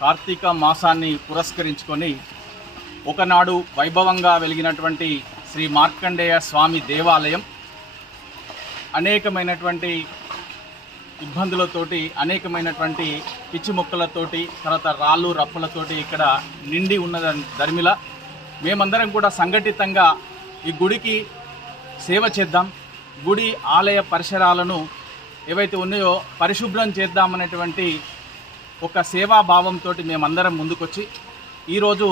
కార్తీక మాసాన్ని పురస్కరించుకొని ఒకనాడు వైభవంగా వెలిగినటువంటి శ్రీ మార్కండేయ స్వామి దేవాలయం అనేకమైనటువంటి ఇబ్బందులతోటి అనేకమైనటువంటి పిచ్చి మొక్కలతోటి తర్వాత రాళ్ళు రప్పలతోటి ఇక్కడ నిండి ఉన్న ధర్మిల. మేమందరం కూడా సంఘటితంగా ఈ గుడికి సేవ చేద్దాం. గుడి ఆలయ పరిసరాలను ఏవైతే ఉన్నాయో పరిశుభ్రం చేద్దామనేటువంటి ఒక సేవాభావంతో మేమందరం ముందుకొచ్చి ఈరోజు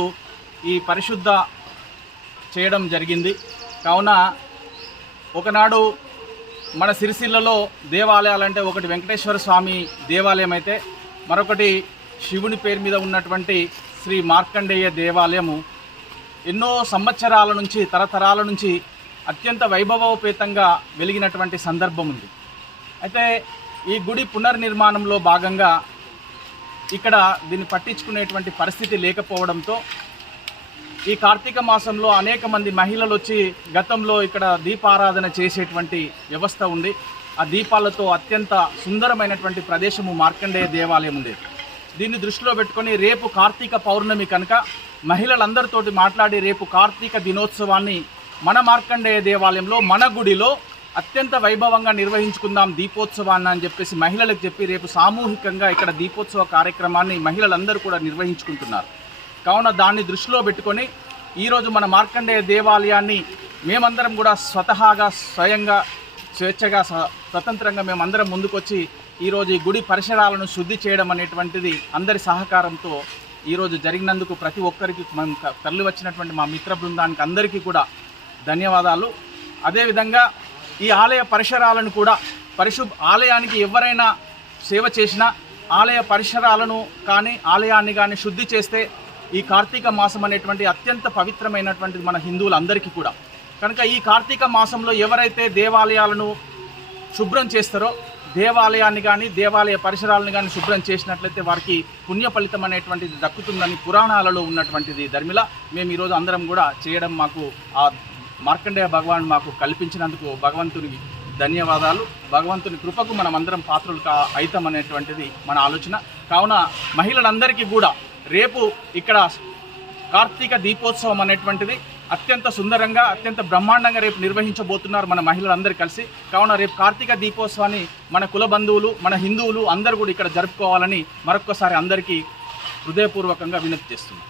ఈ పరిశుద్ధ చేయడం జరిగింది. కావున ఒకనాడు మన సిరిసిల్లలో దేవాలయాలంటే ఒకటి వెంకటేశ్వర స్వామి దేవాలయం అయితే మరొకటి శివుని పేరు మీద ఉన్నటువంటి శ్రీ మార్కండేయ దేవాలయము. ఎన్నో సంవత్సరాల నుంచి తరతరాల నుంచి అత్యంత వైభవోపేతంగా వెలిగినటువంటి సందర్భం ఉంది అయితే ఈ గుడి పునర్నిర్మాణంలో భాగంగా ఇక్కడ దీన్ని పట్టించుకునేటువంటి పరిస్థితి లేకపోవడంతో ఈ కార్తీక మాసంలో అనేక మంది మహిళలు వచ్చి గతంలో ఇక్కడ దీపారాధన చేసేటువంటి వ్యవస్థ ఉంది. ఆ దీపాలతో అత్యంత సుందరమైనటువంటి ప్రదేశము మార్కండేయ దేవాలయం ఉంది. దీన్ని దృష్టిలో పెట్టుకొని రేపు కార్తీక పౌర్ణమి కనుక మహిళలందరితోటి మాట్లాడి రేపు కార్తీక దినోత్సవాన్ని మన మార్కండేయ దేవాలయంలో మన గుడిలో అత్యంత వైభవంగా నిర్వహించుకుందాం దీపోత్సవాన్ని అని చెప్పేసి మహిళలకు చెప్పి రేపు సామూహికంగా ఇక్కడ దీపోత్సవ కార్యక్రమాన్ని మహిళలందరూ కూడా నిర్వహించుకుంటున్నారు. కావున దాన్ని దృష్టిలో పెట్టుకొని ఈరోజు మన మార్కండేయ దేవాలయాన్ని మేమందరం కూడా స్వతహాగా స్వయంగా స్వేచ్ఛగా స్వతంత్రంగా మేమందరం ముందుకొచ్చి ఈరోజు ఈ గుడి పరిసరాలను శుద్ధి చేయడం అనేటువంటిది అందరి సహకారంతో ఈరోజు జరిగినందుకు ప్రతి ఒక్కరికి మనం తరలి వచ్చినటువంటి మా మిత్ర బృందానికి అందరికీ కూడా ధన్యవాదాలు. అదేవిధంగా ఈ ఆలయ పరిసరాలను కూడా పరిశు ఆలయానికి ఎవరైనా సేవ చేసినా ఆలయ పరిసరాలను కానీ ఆలయాన్ని కానీ శుద్ధి చేస్తే ఈ కార్తీక మాసం అనేటువంటి అత్యంత పవిత్రమైనటువంటిది మన హిందువులందరికీ కూడా. కనుక ఈ కార్తీక మాసంలో ఎవరైతే దేవాలయాలను శుభ్రం చేస్తారో దేవాలయాన్ని కానీ దేవాలయ పరిసరాలను కానీ శుభ్రం చేసినట్లయితే వారికి పుణ్య ఫలితం అనేటువంటిది దక్కుతుందని పురాణాలలో ఉన్నటువంటిది ధర్మిల. మేము ఈరోజు అందరం కూడా చేయడం మాకు ఆ మార్కండేయ భగవాన్ మాకు కల్పించినందుకు భగవంతునికి ధన్యవాదాలు. భగవంతుని కృపకు మనం అందరం పాత్రలు కా అవుతాం అనేటువంటిది మన ఆలోచన. కావున మహిళలందరికీ కూడా రేపు ఇక్కడ కార్తీక దీపోత్సవం అనేటువంటిది అత్యంత సుందరంగా అత్యంత బ్రహ్మాండంగా రేపు నిర్వహించబోతున్నారు మన మహిళలందరూ కలిసి. కావున రేపు కార్తీక దీపోత్సవాన్ని మన కుల బంధువులు మన హిందువులు అందరూ కూడా ఇక్కడ జరుపుకోవాలని మరొక్కసారి అందరికీ హృదయపూర్వకంగా వినతి చేస్తున్నాం.